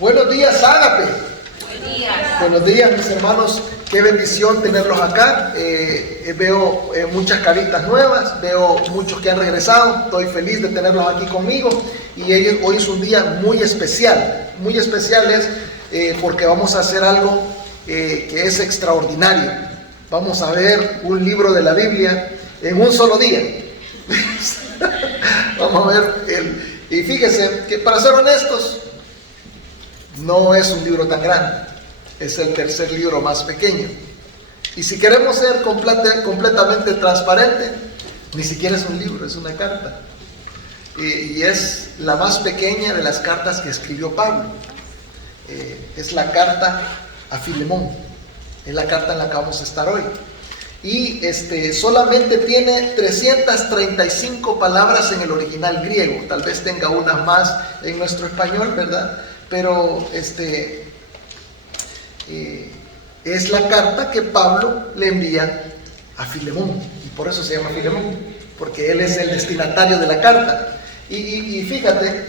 Buenos días, Ágape. Buenos días. Buenos días, mis hermanos. Qué bendición tenerlos acá. Veo muchas caritas nuevas, veo muchos que han regresado. Estoy feliz de tenerlos aquí conmigo. Y hoy es un día muy especial. Muy especial es porque vamos a hacer algo que es extraordinario. Vamos a ver un libro de la Biblia en un solo día. Vamos a ver y fíjense que, para ser honestos, no es un libro tan grande, es el tercer libro más pequeño. Y si queremos ser completamente transparente, ni siquiera es un libro, es una carta. Y es la más pequeña de las cartas que escribió Pablo. Es la carta a Filemón, es la carta en la que vamos a estar hoy. Y solamente tiene 335 palabras en el original griego. Tal vez tenga unas más en nuestro español, ¿verdad? Pero es la carta que Pablo le envía a Filemón. Y por eso se llama Filemón, porque él es el destinatario de la carta. Y fíjate,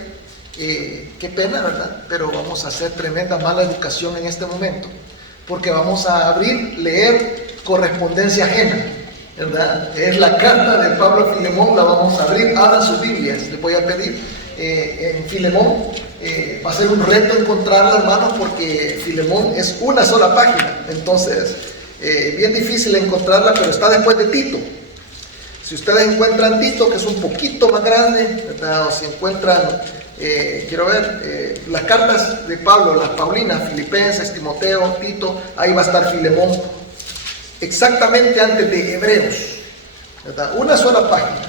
qué pena, ¿verdad? Pero vamos a hacer tremenda mala educación en este momento, porque vamos a leer correspondencia ajena, ¿verdad? Es la carta de Pablo a Filemón, la vamos a abrir. Abran sus Biblias, les voy a pedir. En Filemón va a ser un reto encontrarla, hermanos, porque Filemón es una sola página, entonces bien difícil encontrarla, pero está después de Tito. Si ustedes encuentran Tito, que es un poquito más grande, ¿verdad? O si encuentran, quiero ver, las cartas de Pablo, las Paulinas, Filipenses, Timoteo, Tito, ahí va a estar Filemón, exactamente antes de Hebreos, ¿verdad? Una sola página.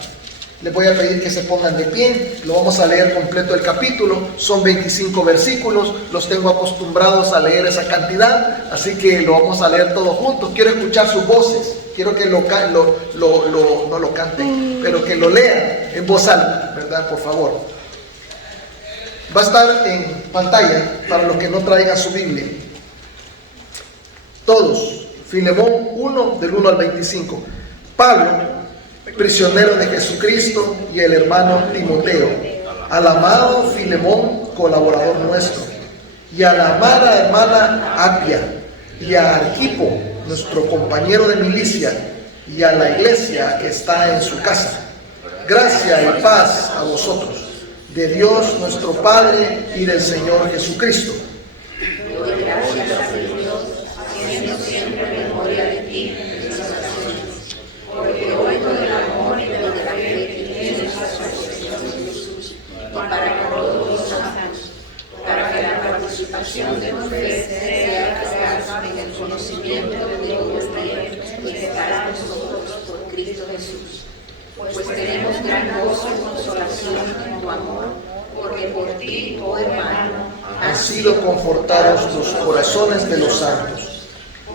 Les voy a pedir que se pongan de pie, lo vamos a leer completo el capítulo, son 25 versículos, los tengo acostumbrados a leer esa cantidad, así que lo vamos a leer todos juntos. Quiero escuchar sus voces, quiero que no lo canten, pero que lo lean en voz alta, ¿verdad? Por favor. Va a estar en pantalla para los que no traigan su Biblia. Todos, Filemón 1, del 1 al 25. Pablo, prisionero de Jesucristo, y el hermano Timoteo, al amado Filemón, colaborador nuestro, y a la amada hermana Apia, y a Arquipo, nuestro compañero de milicia, y a la iglesia que está en su casa. Gracia y paz a vosotros, de Dios nuestro Padre y del Señor Jesucristo. De ustedes sea escasa en el conocimiento de Dios y de cada nosotros por Cristo Jesús. Pues tenemos gran gozo y consolación en tu amor, porque por ti, oh hermano, han sido confortados los corazones de los santos.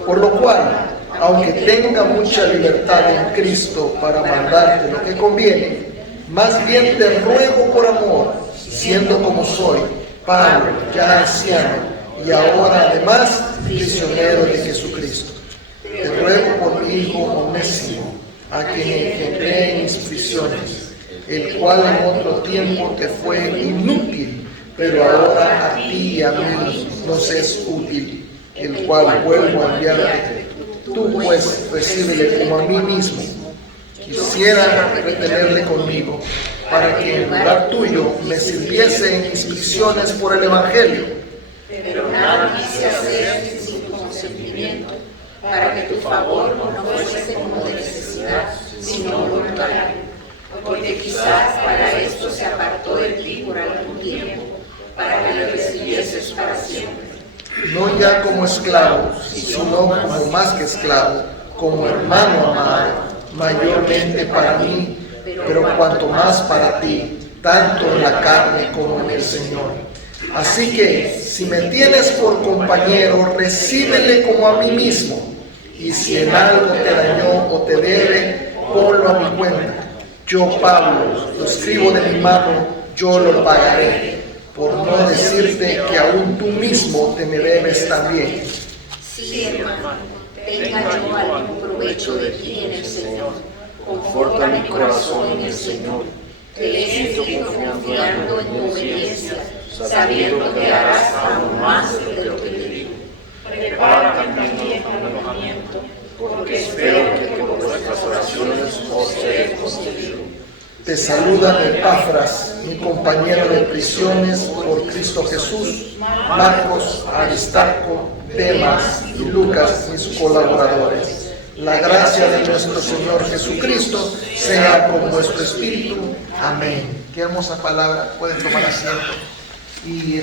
Por lo cual, aunque tenga mucha libertad en Cristo para mandarte lo que conviene, más bien te ruego por amor, siendo como soy, Pablo, ya anciano, y ahora además prisionero de Jesucristo. Te ruego por mi hijo Onésimo, a quien engendré en mis prisiones, el cual en otro tiempo te fue inútil, pero ahora a ti y a mí nos es útil, el cual vuelvo a enviarte. Tú pues recíbele como a mí mismo. Quisiera retenerle conmigo, para que en lugar tuyo me sirviese en mis prisiones por el Evangelio. Pero nada quise hacer sin tu consentimiento, para que tu favor no fuese como de necesidad, sino voluntario. Porque quizás para esto se apartó de ti por algún tiempo, para que le recibieses para siempre. No ya como esclavo, sino como más que esclavo, como hermano amado, mayormente para mí, pero cuanto más para ti, tanto en la carne como en el Señor. Así que, si me tienes por compañero, recíbele como a mí mismo, y si en algo te dañó o te debe, ponlo a mi cuenta. Yo, Pablo, lo escribo de mi mano, yo lo pagaré, por no decirte que aún tú mismo te me debes también. Sí, hermano, tenga yo algún provecho de ti en el Señor. Conforta mi corazón en el Señor, que he seguido confiando en tu obediencia, sabiendo que harás aún saludan Epafras, mi compañero de prisiones por Cristo Jesús, Marcos, Aristarco, Demas y Lucas, mis colaboradores. La gracia de nuestro Señor Jesucristo sea con vuestro espíritu. Amén. Qué hermosa palabra. Pueden tomar asiento. Y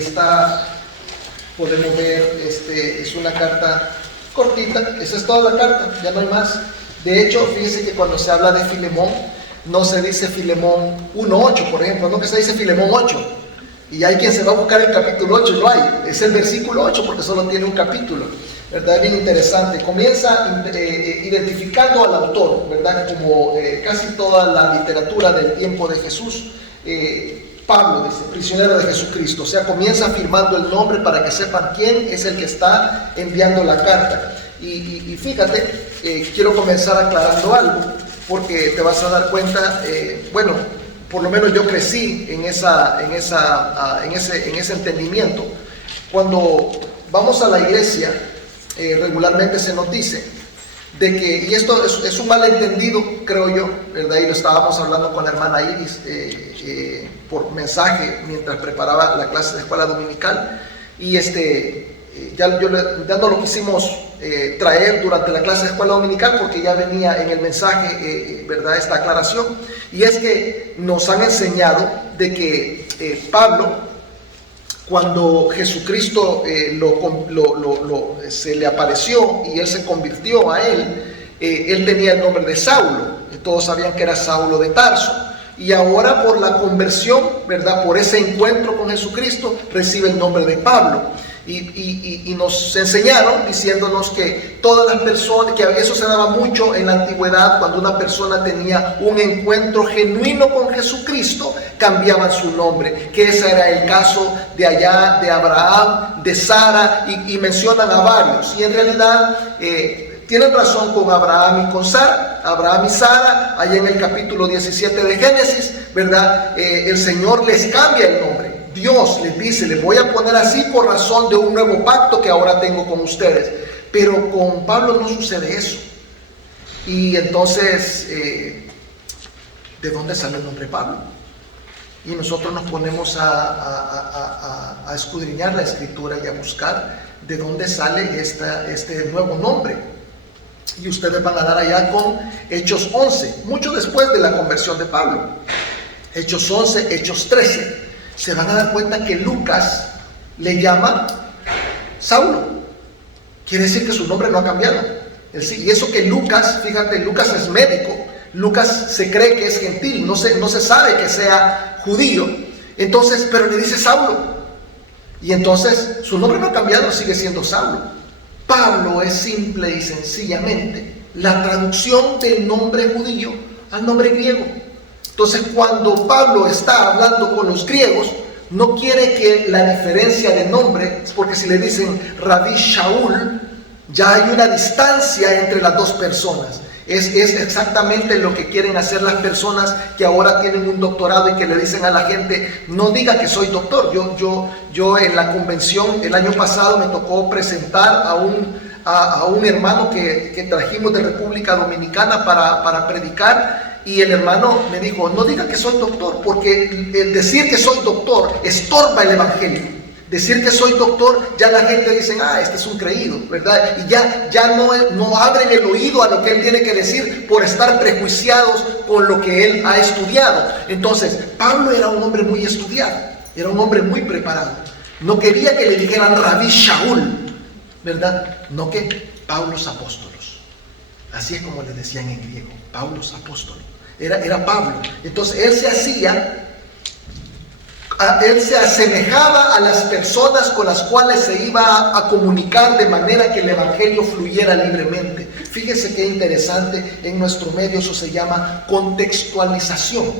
podemos ver, es una carta cortita. Esa es toda la carta, ya no hay más. De hecho, fíjense que cuando se habla de Filemón, no se dice Filemón 1:8, por ejemplo, no, que se dice Filemón 8. Y hay quien se va a buscar el capítulo 8, no hay. Es el versículo 8 porque solo tiene un capítulo. ¿Verdad? Es bien interesante. Comienza identificando al autor, ¿verdad? Como casi toda la literatura del tiempo de Jesús. Pablo dice, prisionero de Jesucristo. O sea, comienza afirmando el nombre para que sepan quién es el que está enviando la carta. Y fíjate, quiero comenzar aclarando algo, porque te vas a dar cuenta, bueno, por lo menos yo crecí en ese entendimiento. Cuando vamos a la iglesia, regularmente se nos dice de que, y esto es un malentendido, creo yo, ¿verdad? Y lo estábamos hablando con la hermana Iris por mensaje mientras preparaba la clase de escuela dominical, y ya no lo quisimos traer durante la clase de escuela dominical porque ya venía en el mensaje, ¿verdad?, esta aclaración, y es que nos han enseñado de que Pablo, cuando Jesucristo se le apareció y él se convirtió a él tenía el nombre de Saulo, todos sabían que era Saulo de Tarso, y ahora por la conversión, ¿verdad?, por ese encuentro con Jesucristo, recibe el nombre de Pablo. Y nos enseñaron diciéndonos que todas las personas, que eso se daba mucho en la antigüedad, cuando una persona tenía un encuentro genuino con Jesucristo, cambiaban su nombre, que ese era el caso de allá, de Abraham, de Sara, y mencionan a varios, y en realidad tienen razón con Abraham y con Sara. Abraham y Sara, allá en el capítulo 17 de Génesis, ¿verdad? El Señor les cambia el nombre. Dios les dice, les voy a poner así por razón de un nuevo pacto que ahora tengo con ustedes. Pero con Pablo no sucede eso. Y entonces, ¿de dónde sale el nombre Pablo? Y nosotros nos ponemos a escudriñar la escritura y a buscar de dónde sale este nuevo nombre. Y ustedes van a dar allá con Hechos 11, mucho después de la conversión de Pablo. Hechos 11, Hechos 13. Se van a dar cuenta que Lucas le llama Saulo. Quiere decir que su nombre no ha cambiado. Y eso que Lucas, fíjate, Lucas es médico. Lucas se cree que es gentil, no se sabe que sea judío. Entonces, pero le dice Saulo. Y entonces su nombre no ha cambiado, sigue siendo Saulo. Pablo es simple y sencillamente la traducción del nombre judío al nombre griego. Entonces, cuando Pablo está hablando con los griegos, no quiere que la diferencia de nombre, porque si le dicen Rabí Shaul, ya hay una distancia entre las dos personas. Es exactamente lo que quieren hacer las personas que ahora tienen un doctorado y que le dicen a la gente, no diga que soy doctor. Yo en la convención el año pasado me tocó presentar a un hermano que trajimos de República Dominicana para predicar. Y el hermano me dijo, no diga que soy doctor, porque el decir que soy doctor estorba el evangelio. Decir que soy doctor, ya la gente dice, este es un creído, ¿verdad? Y ya no abren el oído a lo que él tiene que decir por estar prejuiciados con lo que él ha estudiado. Entonces, Pablo era un hombre muy estudiado, era un hombre muy preparado. No quería que le dijeran Rabí Shaul, ¿verdad? No, que Paulos apóstolos. Así es como le decían en griego, Paulos apóstolos. Era Pablo. Entonces él se asemejaba a las personas con las cuales se iba a comunicar de manera que el evangelio fluyera libremente. Fíjese qué interesante, en nuestro medio eso se llama contextualización.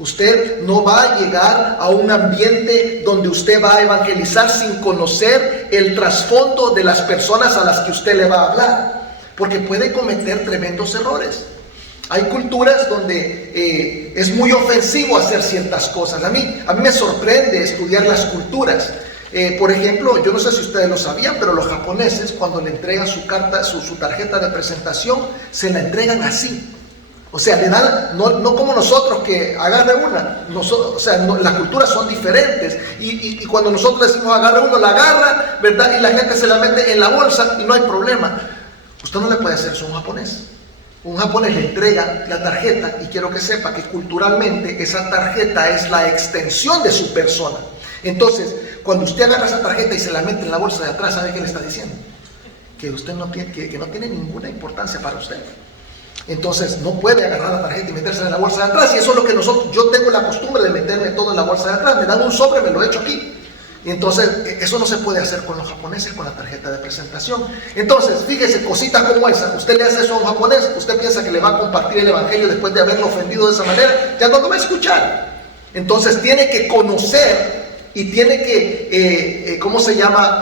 Usted no va a llegar a un ambiente donde usted va a evangelizar sin conocer el trasfondo de las personas a las que usted le va a hablar, porque puede cometer tremendos errores. Hay culturas donde es muy ofensivo hacer ciertas cosas. A mí me sorprende estudiar las culturas. Por ejemplo, yo no sé si ustedes lo sabían, pero los japoneses, cuando le entregan su tarjeta de presentación, se la entregan así. O sea, le dan, no como nosotros que agarre una. Nosotros, o sea, las culturas son diferentes. Y cuando nosotros decimos agarre uno, la agarra, ¿verdad? Y la gente se la mete en la bolsa y no hay problema. Usted no le puede hacer eso a un japonés. Un japonés le entrega la tarjeta y quiero que sepa que culturalmente esa tarjeta es la extensión de su persona. Entonces, cuando usted agarra esa tarjeta y se la mete en la bolsa de atrás, ¿sabe qué le está diciendo? Que usted no tiene, que no tiene ninguna importancia para usted. Entonces no puede agarrar la tarjeta y meterse en la bolsa de atrás, y eso es lo que yo tengo la costumbre de meterme todo en la bolsa de atrás. Me dan un sobre, me lo echo aquí. Y entonces eso no se puede hacer con los japoneses con la tarjeta de presentación. Entonces fíjese, cositas como esa, usted le hace eso a un japonés, usted piensa que le va a compartir el evangelio después de haberlo ofendido de esa manera, ya no lo va a escuchar. Entonces tiene que conocer y tiene que, ¿cómo se llama?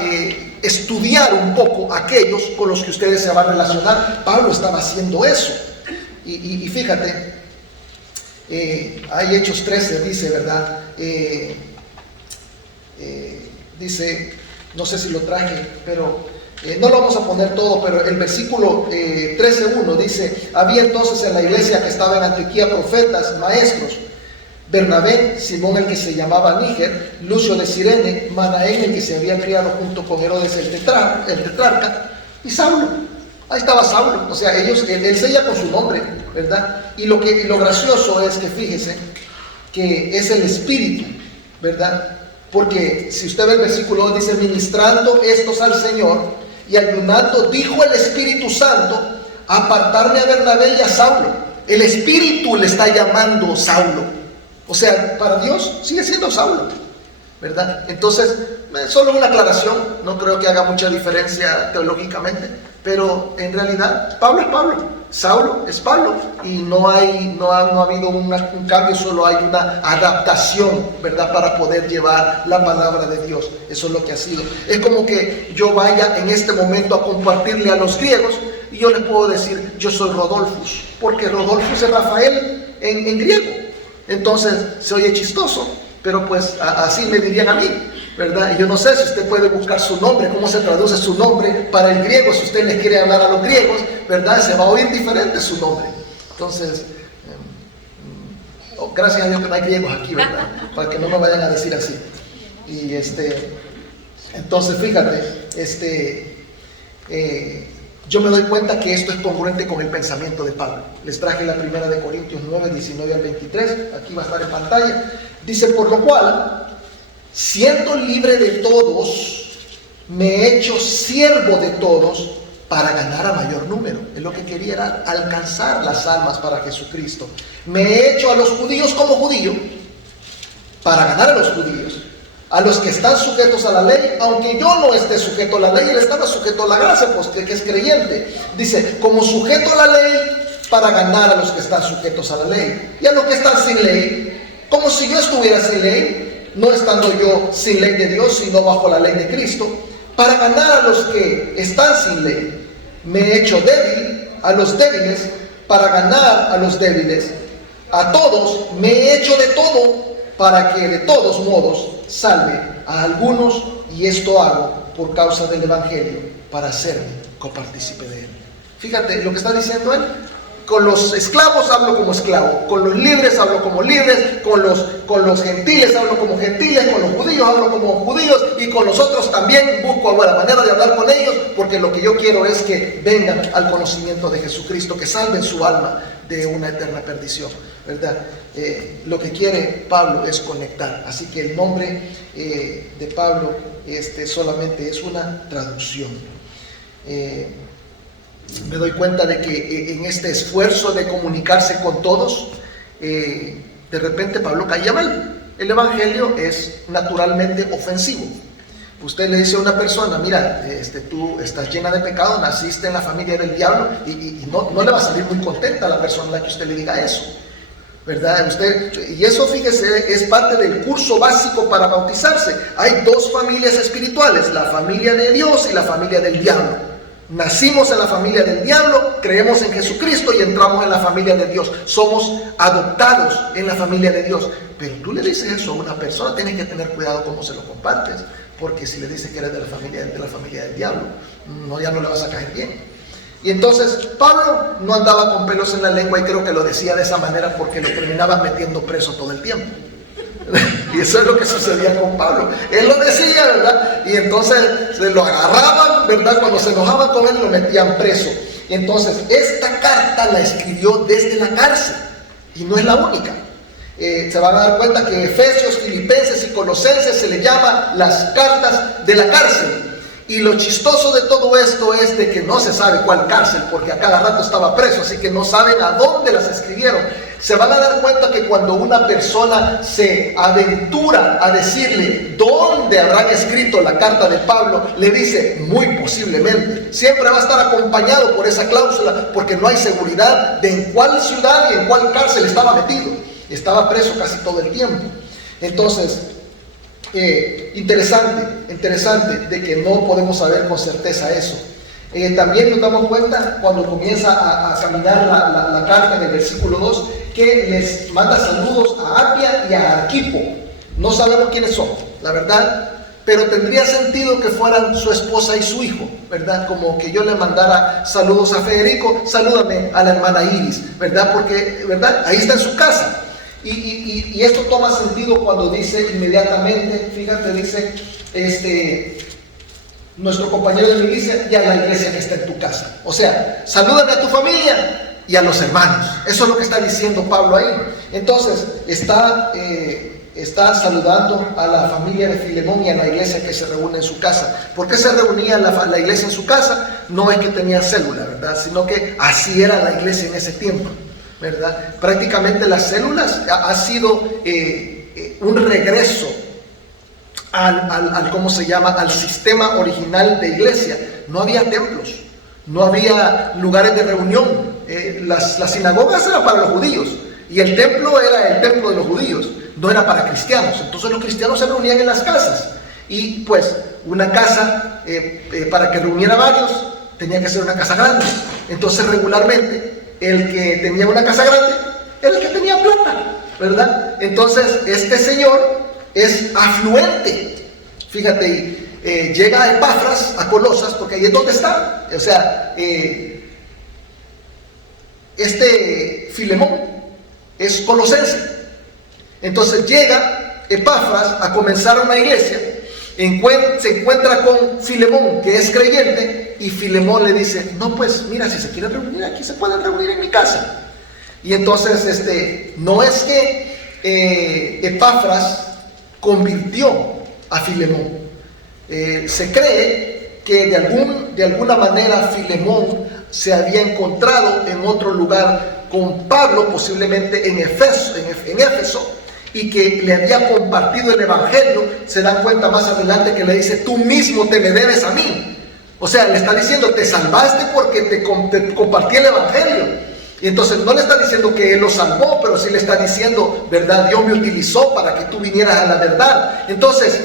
Estudiar un poco aquellos con los que ustedes se van a relacionar. Pablo estaba haciendo eso. Y fíjate, hay Hechos 13, dice, ¿verdad? Dice, no sé si lo traje, pero no lo vamos a poner todo, pero el versículo 13:1 dice: había entonces en la iglesia que estaba en Antioquía profetas, maestros, Bernabé, Simón el que se llamaba Níger, Lucio de Cirene, Manaén el que se había criado junto con Herodes el tetrarca, y Saulo. Ahí estaba Saulo. O sea, él sella con su nombre, ¿verdad? Y lo gracioso es que fíjese que es el Espíritu, ¿verdad? Porque si usted ve el versículo 2, dice: ministrando estos al Señor y ayunando, dijo el Espíritu Santo, apartarme a Bernabé y a Saulo. El Espíritu le está llamando Saulo. O sea, para Dios sigue siendo Saulo, ¿verdad? Entonces, solo una aclaración, no creo que haga mucha diferencia teológicamente, pero en realidad Pablo es Pablo, Saulo es Pablo, y no ha habido un cambio, solo hay una adaptación, ¿verdad? Para poder llevar la palabra de Dios. Eso es lo que ha sido. Es como que yo vaya en este momento a compartirle a los griegos y yo les puedo decir: yo soy Rodolfus, porque Rodolfus es Rafael en griego. Entonces se oye chistoso, pero pues así me dirían a mí, ¿verdad? Y yo no sé si usted puede buscar su nombre, cómo se traduce su nombre para el griego. Si usted les quiere hablar a los griegos, ¿verdad? Se va a oír diferente su nombre. Entonces, gracias a Dios que no hay griegos aquí, ¿verdad? Para que no me vayan a decir así. Y entonces fíjate, yo me doy cuenta que esto es congruente con el pensamiento de Pablo. Les traje la primera de Corintios 9, 19 al 23, aquí va a estar en pantalla. Dice: por lo cual, siendo libre de todos, me he hecho siervo de todos para ganar a mayor número. Es lo que quería, era alcanzar las almas para Jesucristo. Me he hecho a los judíos como judío para ganar a los judíos. A los que están sujetos a la ley, aunque yo no esté sujeto a la ley, él estaba sujeto a la gracia, pues que es creyente. Dice: como sujeto a la ley, para ganar a los que están sujetos a la ley. Y a los que están sin ley, como si yo estuviera sin ley, no estando yo sin ley de Dios, sino bajo la ley de Cristo, para ganar a los que están sin ley. Me he hecho débil a los débiles, para ganar a los débiles. A todos me he hecho de todo, para que de todos modos salve a algunos, y esto hago por causa del Evangelio, para hacerme copartícipe de él. Fíjate lo que está diciendo él: con los esclavos hablo como esclavo, con los libres hablo como libres, con los gentiles hablo como gentiles, con los judíos hablo como judíos, y con los otros también busco la manera de hablar con ellos, porque lo que yo quiero es que vengan al conocimiento de Jesucristo, que salven su alma de una eterna perdición, ¿verdad? Lo que quiere Pablo es conectar. Así que el nombre de Pablo solamente es una traducción. Me doy cuenta de que en este esfuerzo de comunicarse con todos, de repente Pablo caía mal. El evangelio es naturalmente ofensivo. Usted le dice a una persona: mira, tú estás llena de pecado, naciste en la familia del diablo, y no le va a salir muy contenta a la persona a la que usted le diga eso, ¿verdad? Y eso, fíjese, es parte del curso básico para bautizarse. Hay dos familias espirituales: la familia de Dios y la familia del diablo. Nacimos en la familia del diablo, creemos en Jesucristo y entramos en la familia de Dios. Somos adoptados en la familia de Dios. Pero tú le dices eso a una persona, tienes que tener cuidado cómo se lo compartes, porque si le dices que eres de la familia del diablo, ya no le vas a caer bien. Y entonces Pablo no andaba con pelos en la lengua, y creo que lo decía de esa manera porque lo terminaban metiendo preso todo el tiempo. Y eso es lo que sucedía con Pablo. Él lo decía, ¿verdad? Y entonces se lo agarraban, ¿verdad? Cuando se enojaban con él, lo metían preso. Y entonces esta carta la escribió desde la cárcel, y no es la única. Se van a dar cuenta que Efesios, Filipenses y Colosenses se le llama las cartas de la cárcel. Y lo chistoso de todo esto es de que no se sabe cuál cárcel, porque a cada rato estaba preso, así que no saben a dónde las escribieron. Se van a dar cuenta que cuando una persona se aventura a decirle dónde habrán escrito la carta de Pablo, le dice muy posiblemente. Siempre va a estar acompañado por esa cláusula, porque no hay seguridad de en cuál ciudad y en cuál cárcel estaba metido. Estaba preso casi todo el tiempo. Entonces, interesante de que no podemos saber con certeza eso. También nos damos cuenta cuando comienza a caminar la carta en el versículo 2, que les manda saludos a Apia y a Arquipo. No sabemos quiénes son, la verdad, pero tendría sentido que fueran su esposa y su hijo, ¿verdad? Como que yo le mandara saludos a Federico, salúdame a la hermana Iris, ¿verdad? Porque, ¿verdad? Ahí está en su casa. Y esto toma sentido cuando dice inmediatamente, fíjate, dice, nuestro compañero de milicia y a la iglesia que está en tu casa. O sea, salúdame a tu familia y a los hermanos. Eso es lo que está diciendo Pablo ahí. Entonces, está saludando a la familia de Filemón y a la iglesia que se reúne en su casa. ¿Por qué se reunía la iglesia en su casa? No es que tenía célula, ¿verdad? Sino que así era la iglesia en ese tiempo, ¿verdad? Prácticamente las células ha sido un regreso al ¿cómo se llama? Al sistema original de iglesia. No había templos, no había lugares de reunión. Las sinagogas eran para los judíos y el templo era el templo de los judíos, no era para cristianos. Entonces los cristianos se reunían en las casas, y pues una casa para que reuniera varios tenía que ser una casa grande. Entonces regularmente el que tenía una casa grande era el que tenía plata, ¿verdad? Entonces este señor es afluente. Fíjate, llega a Epafras, a Colosas, porque ahí es donde está. O sea, este Filemón es colosense. Entonces llega Epafras a comenzar una iglesia, se encuentra con Filemón, que es creyente, y Filemón le dice, no, pues mira, si se quieren reunir aquí, se pueden reunir en mi casa. Y entonces no es que Epafras convirtió a Filemón. Se cree que de alguna manera Filemón se había encontrado en otro lugar con Pablo, posiblemente en Éfeso, y que le había compartido el evangelio. Se dan cuenta más adelante que le dice, tú mismo te me debes a mí. O sea, le está diciendo, te salvaste porque te compartí el evangelio. Y entonces no le está diciendo que él lo salvó, pero sí le está diciendo, ¿verdad? Dios me utilizó para que tú vinieras a la verdad. Entonces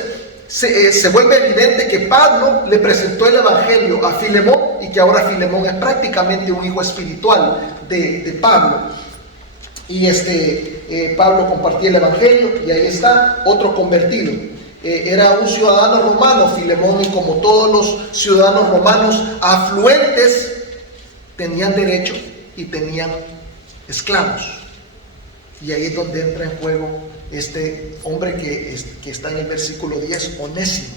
se vuelve evidente que Pablo le presentó el evangelio a Filemón, y que ahora Filemón es prácticamente un hijo espiritual de Pablo. Y Pablo compartía el evangelio, y ahí está otro convertido. Era un ciudadano romano Filemón, y como todos los ciudadanos romanos afluentes, tenían derecho y tenían esclavos. Y ahí es donde entra en juego este hombre que está en el versículo 10, Onésimo.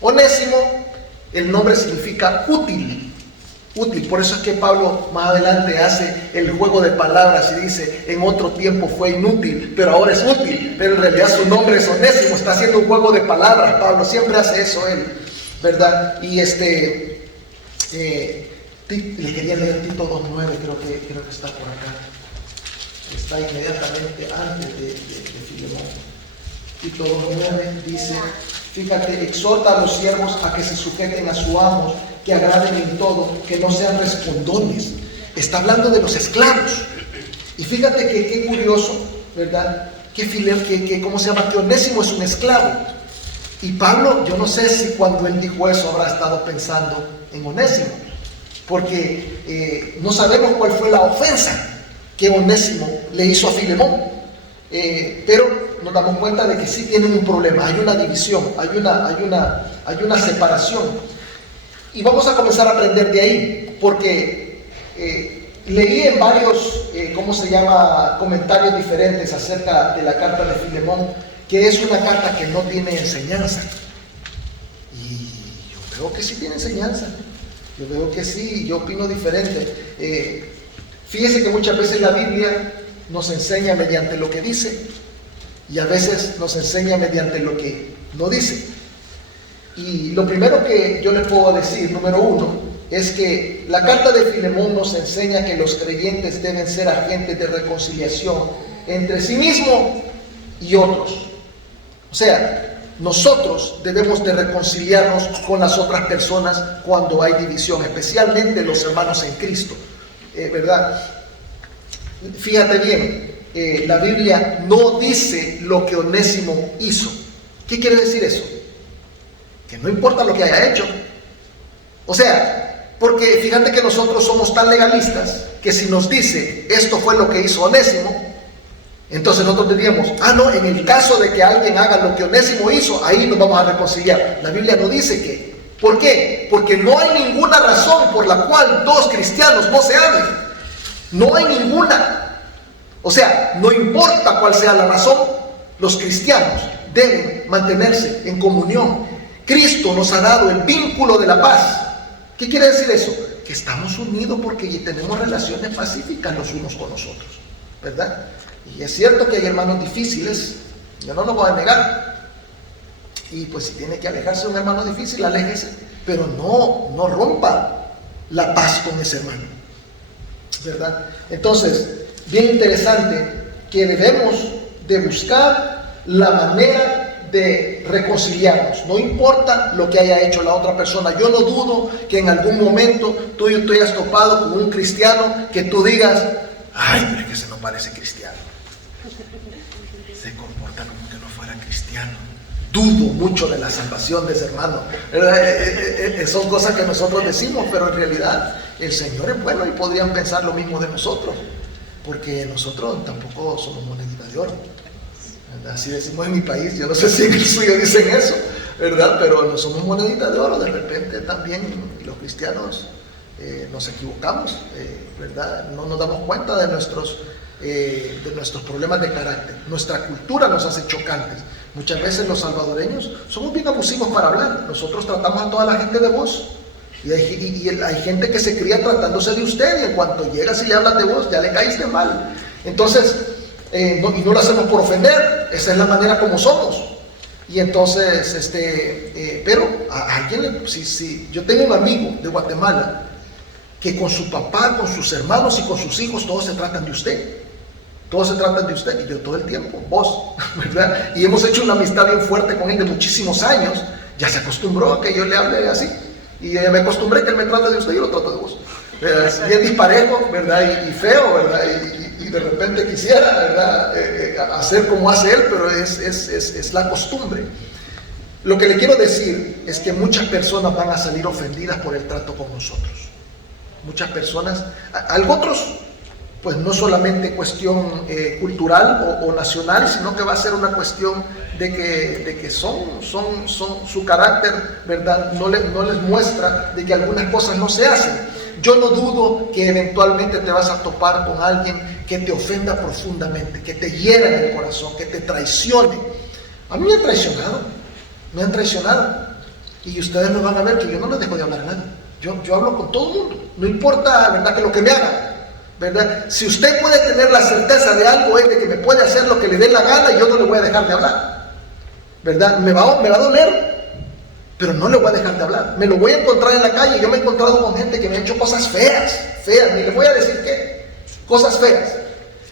Onésimo, el nombre significa útil. Útil, por eso es que Pablo más adelante hace el juego de palabras y dice, en otro tiempo fue inútil, pero ahora es útil. Pero en realidad su nombre es Onésimo. Está haciendo un juego de palabras. Pablo siempre hace eso él, ¿verdad? Y le quería leer Tito 2:9, creo que está por acá. Está inmediatamente antes de Filemón. Tito 2:9 dice, fíjate, exhorta a los siervos a que se sujeten a sus amos, que agraden en todo, que no sean respondones. Está hablando de los esclavos. Y fíjate que qué curioso, ¿verdad? Que ¿cómo se llama? Que Onésimo es un esclavo. Y Pablo, yo no sé si cuando él dijo eso habrá estado pensando en Onésimo, porque no sabemos cuál fue la ofensa que Onésimo le hizo a Filemón, pero nos damos cuenta de que sí tienen un problema, hay una división, hay una separación, y vamos a comenzar a aprender de ahí, porque leí en varios, comentarios diferentes acerca de la carta de Filemón, que es una carta que no tiene enseñanza. Y yo veo que sí tiene enseñanza. Yo veo que sí, yo opino diferente. Fíjese que muchas veces la Biblia nos enseña mediante lo que dice y a veces nos enseña mediante lo que no dice. Y lo primero que yo le puedo decir, número uno, es que la carta de Filemón nos enseña que los creyentes deben ser agentes de reconciliación entre sí mismos y otros. O sea, nosotros debemos de reconciliarnos con las otras personas cuando hay división, especialmente los hermanos en Cristo, ¿verdad? Fíjate bien, la Biblia no dice lo que Onésimo hizo. ¿Qué quiere decir eso? Que no importa lo que haya hecho. O sea, porque fíjate que nosotros somos tan legalistas que si nos dice esto fue lo que hizo Onésimo, entonces nosotros diríamos, no, en el caso de que alguien haga lo que Onésimo hizo, ahí nos vamos a reconciliar. La Biblia no dice que. ¿Por qué? Porque no hay ninguna razón por la cual dos cristianos no se amen. No hay ninguna. O sea, no importa cuál sea la razón, los cristianos deben mantenerse en comunión. Cristo nos ha dado el vínculo de la paz. ¿Qué quiere decir eso? Que estamos unidos porque tenemos relaciones pacíficas los unos con los otros, ¿verdad? Y es cierto que hay hermanos difíciles, yo no lo voy a negar. Y pues si tiene que alejarse de un hermano difícil, aléjese, pero no rompa la paz con ese hermano, ¿verdad? Entonces, bien interesante que debemos de buscar la manera de reconciliarnos, no importa lo que haya hecho la otra persona. Yo no dudo que en algún momento tú te hayas topado con un cristiano que tú digas, ay, pero es que ese no parece cristiano, se comporta como que no fuera cristiano, dudo mucho de la salvación de ese hermano. Son cosas que nosotros decimos, pero en realidad el Señor es bueno y podrían pensar lo mismo de nosotros, porque nosotros tampoco somos monedita de oro. Así decimos en mi país, yo no sé si en el suyo dicen eso, ¿verdad? Pero no somos monedita de oro. De repente también los cristianos nos equivocamos, ¿verdad? No nos damos cuenta de nuestros problemas de carácter. Nuestra cultura nos hace chocantes. Muchas veces los salvadoreños somos bien abusivos para hablar. Nosotros tratamos a toda la gente de vos. Y hay gente que se cría tratándose de usted, y en cuanto llegas y le hablas de vos, ya le caíste mal. Entonces, y no lo hacemos por ofender, esa es la manera como somos. Y entonces, pero a alguien, si yo tengo un amigo de Guatemala que con su papá, con sus hermanos y con sus hijos, todos se tratan de usted. Todos se tratan de usted, y yo todo el tiempo, vos, ¿verdad? Y hemos hecho una amistad bien fuerte con él de muchísimos años. Ya se acostumbró a que yo le hable así. Y me acostumbré que él me trate de usted y yo lo trato de vos. Es bien disparejo, ¿verdad? Y feo, ¿verdad? Y de repente quisiera, ¿verdad? Hacer como hace él, pero es la costumbre. Lo que le quiero decir es que muchas personas van a salir ofendidas por el trato con nosotros. Muchas personas, otros, pues no solamente cuestión cultural o nacional, sino que va a ser una cuestión de que su carácter, ¿verdad? No les muestra de que algunas cosas no se hacen. Yo no dudo que eventualmente te vas a topar con alguien que te ofenda profundamente, que te hiera en el corazón, que te traicione. A mí me han traicionado. Y ustedes me van a ver que yo no les dejo de hablar a nadie. Yo hablo con todo el mundo, no importa, ¿verdad?, que lo que me hagan, ¿verdad? Si usted puede tener la certeza de algo, es de que me puede hacer lo que le dé la gana, y yo no le voy a dejar de hablar, ¿verdad? Me va a doler, pero no le voy a dejar de hablar. Me lo voy a encontrar en la calle. Yo me he encontrado con gente que me ha hecho cosas feas, ni les voy a decir qué, cosas feas.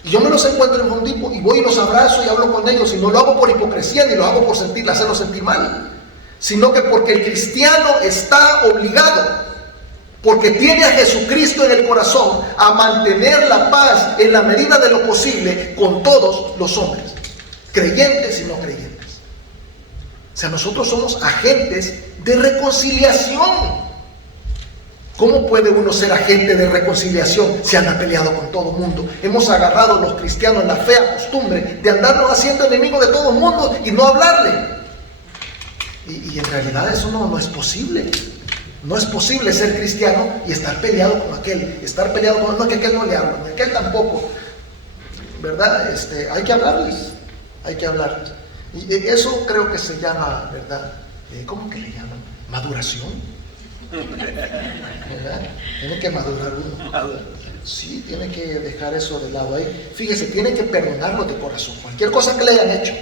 Y yo me los encuentro en un tipo y voy y los abrazo y hablo con ellos, y no lo hago por hipocresía, ni lo hago por hacerlos sentir mal, sino que porque el cristiano está obligado, porque tiene a Jesucristo en el corazón, a mantener la paz en la medida de lo posible con todos los hombres, creyentes y no creyentes. O sea, nosotros somos agentes de reconciliación. ¿Cómo puede uno ser agente de reconciliación si anda peleado con todo el mundo? Hemos agarrado los cristianos la fea costumbre de andarnos haciendo enemigos de todo el mundo y no hablarle. Y en realidad eso no es posible. No es posible ser cristiano y estar peleado con aquel, estar peleado con, no, que aquel no le habla, que aquel tampoco, ¿verdad? Hay que hablarles, hay que hablarles. Y eso creo que se llama, ¿verdad? ¿Cómo que le llaman? Maduración. ¿Verdad? Tiene que madurar uno. Sí, tiene que dejar eso de lado ahí. Fíjese, tiene que perdonarlo de corazón, cualquier cosa que le hayan hecho.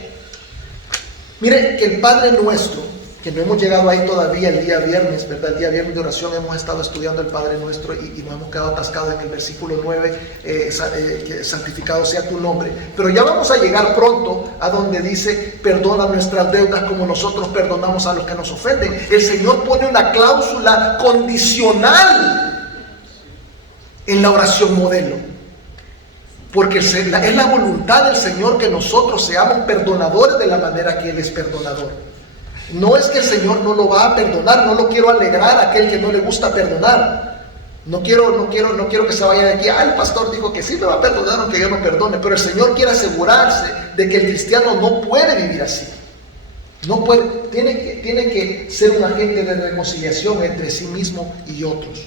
Mire, que el Padre Nuestro, que no hemos llegado ahí todavía el día viernes, ¿verdad? El día viernes de oración hemos estado estudiando el Padre Nuestro y nos hemos quedado atascados en el versículo 9, que santificado sea tu nombre. Pero ya vamos a llegar pronto a donde dice, perdona nuestras deudas como nosotros perdonamos a los que nos ofenden. El Señor pone una cláusula condicional en la oración modelo. Porque es la voluntad del Señor que nosotros seamos perdonadores de la manera que Él es perdonador. No es que el Señor no lo va a perdonar, no lo quiero alegrar a aquel que no le gusta perdonar. No quiero que se vaya de aquí, el pastor dijo que sí me va a perdonar aunque yo no perdone, pero el Señor quiere asegurarse de que el cristiano no puede vivir así. No puede, tiene que ser un agente de reconciliación entre sí mismo y otros,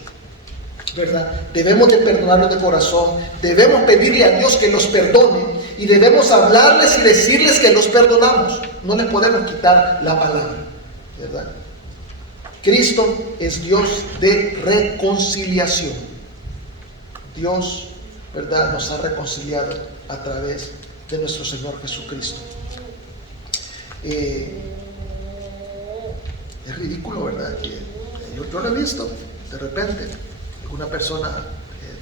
¿verdad? Debemos de perdonarlos de corazón, debemos pedirle a Dios que los perdone y debemos hablarles y decirles que los perdonamos. No les podemos quitar la palabra, ¿verdad? Cristo es Dios de reconciliación. Dios, ¿verdad?, nos ha reconciliado a través de nuestro Señor Jesucristo. Es ridículo, ¿verdad? Que yo lo he visto de repente. Una persona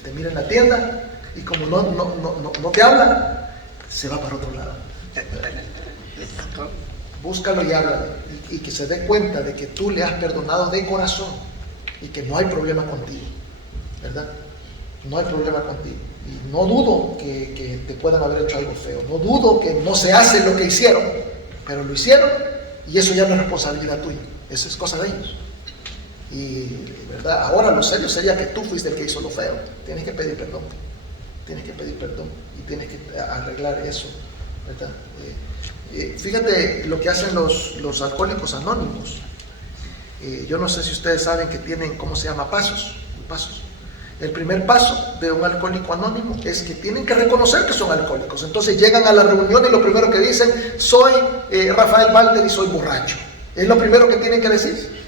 te mira en la tienda y como no te habla, se va para otro lado. Búscalo y háblale y que se dé cuenta de que tú le has perdonado de corazón y que no hay problema contigo, ¿verdad? No hay problema contigo. Y no dudo que te puedan haber hecho algo feo, no dudo que no se hace lo que hicieron, pero lo hicieron y eso ya no es responsabilidad tuya, eso es cosa de ellos. Y, ¿verdad? Ahora lo serio sería que tú fuiste el que hizo lo feo. Tienes que pedir perdón. Tienes que pedir perdón y tienes que arreglar eso, ¿verdad? Fíjate lo que hacen los alcohólicos anónimos. Yo no sé si ustedes saben que tienen, ¿cómo se llama? Pasos. El primer paso de un alcohólico anónimo es que tienen que reconocer que son alcohólicos. Entonces llegan a la reunión y lo primero que dicen, soy Rafael Walter y soy borracho. Es lo primero que tienen que decir.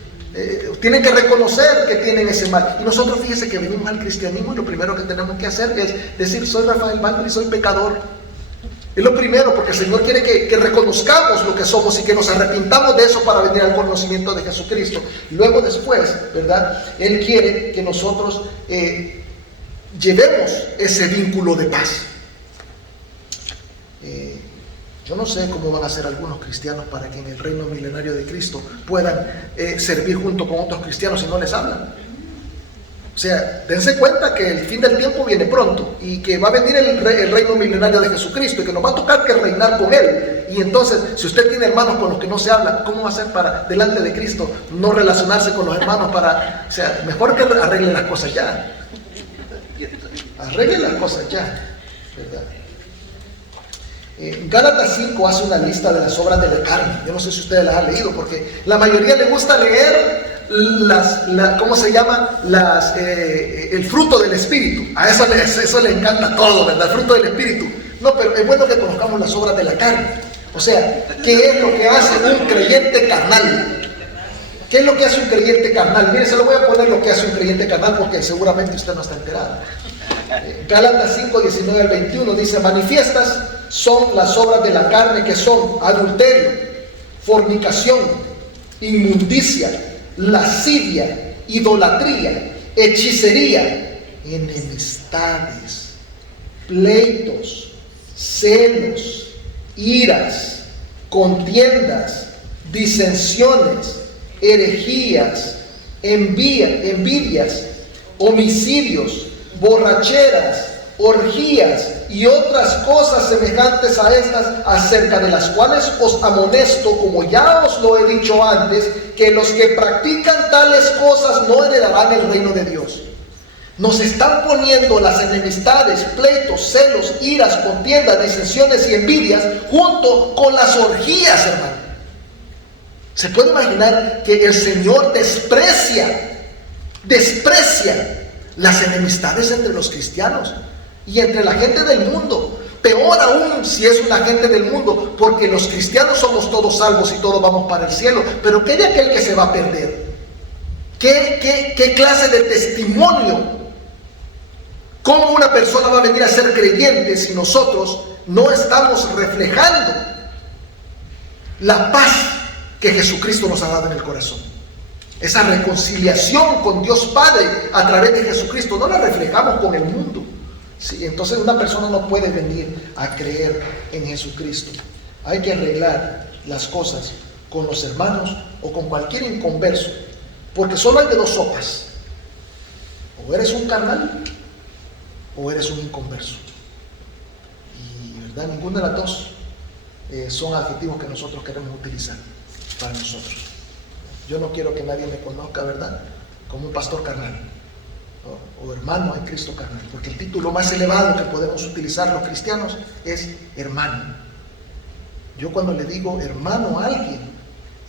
Tienen que reconocer que tienen ese mal. Y nosotros, fíjese que venimos al cristianismo y lo primero que tenemos que hacer es decir, soy Rafael Walter y soy pecador. Es lo primero, porque el Señor quiere que reconozcamos lo que somos y que nos arrepintamos de eso para venir al conocimiento de Jesucristo. Luego después, ¿verdad? Él quiere que nosotros llevemos ese vínculo de paz. Yo no sé cómo van a ser algunos cristianos para que en el reino milenario de Cristo puedan servir junto con otros cristianos si no les hablan. O sea, dense cuenta que el fin del tiempo viene pronto y que va a venir el reino milenario de Jesucristo y que nos va a tocar que reinar con Él. Y entonces, si usted tiene hermanos con los que no se habla, ¿cómo va a hacer para, delante de Cristo, no relacionarse con los hermanos para, o sea, mejor que arregle las cosas ya. Arregle las cosas ya, ¿verdad? Gálatas 5 hace una lista de las obras de la carne. Yo no sé si ustedes las han leído, porque la mayoría le gusta leer ¿cómo se llama? El fruto del Espíritu. A eso le encanta todo, ¿verdad? El fruto del Espíritu. No, pero es bueno que conozcamos las obras de la carne. O sea, ¿qué es lo que hace un creyente carnal? ¿Qué es lo que hace un creyente carnal? Mire, se lo voy a poner lo que hace un creyente carnal porque seguramente usted no está enterado. Gálatas 5, 19 al 21 dice, manifiestas son las obras de la carne, que son adulterio, fornicación, inmundicia, lascivia, idolatría, hechicería, enemistades, pleitos, celos, iras, contiendas, disensiones, herejías, envidias, homicidios, borracheras, orgías y otras cosas semejantes a estas, acerca de las cuales os amonesto, como ya os lo he dicho antes, que los que practican tales cosas no heredarán el reino de Dios. Nos están poniendo las enemistades, pleitos, celos, iras, contiendas, disensiones y envidias junto con las orgías, hermano. ¿Se puede imaginar que el Señor desprecia desprecia las enemistades entre los cristianos y entre la gente del mundo. Peor aún si es una gente del mundo, porque los cristianos somos todos salvos y todos vamos para el cielo. Pero ¿qué de aquel que se va a perder? ¿Qué clase de testimonio? ¿Cómo una persona va a venir a ser creyente si nosotros no estamos reflejando la paz que Jesucristo nos ha dado en el corazón? Esa reconciliación con Dios Padre a través de Jesucristo no la reflejamos con el mundo. Sí, entonces una persona no puede venir a creer en Jesucristo. Hay que arreglar las cosas con los hermanos o con cualquier inconverso, porque solo hay de dos sopas: o eres un carnal o eres un inconverso. Y ¿verdad? Ninguna de las dos son adjetivos que nosotros queremos utilizar para nosotros. Yo no quiero que nadie me conozca, ¿verdad?, como un pastor carnal o hermano en Cristo carnal, porque el título más elevado que podemos utilizar los cristianos es hermano. Yo cuando le digo hermano a alguien,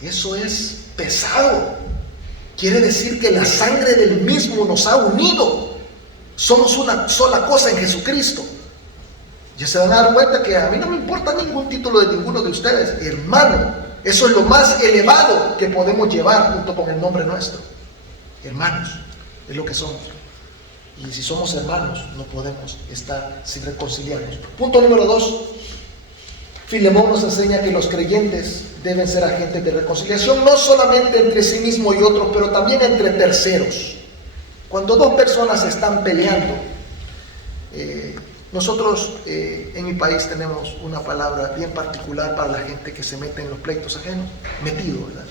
eso es pesado. Quiere decir que la sangre del mismo nos ha unido. Somos una sola cosa en Jesucristo. Ya se van a dar cuenta que a mí no me importa ningún título de ninguno de ustedes. Hermano, eso es lo más elevado que podemos llevar junto con el nombre nuestro. Hermanos, es lo que somos. Y si somos hermanos, no podemos estar sin reconciliarnos. Punto número 2. Filemón nos enseña que los creyentes deben ser agentes de reconciliación, no solamente entre sí mismo y otros, pero también entre terceros. Cuando dos personas están peleando, nosotros en mi país tenemos una palabra bien particular para la gente que se mete en los pleitos ajenos: metido, ¿verdad?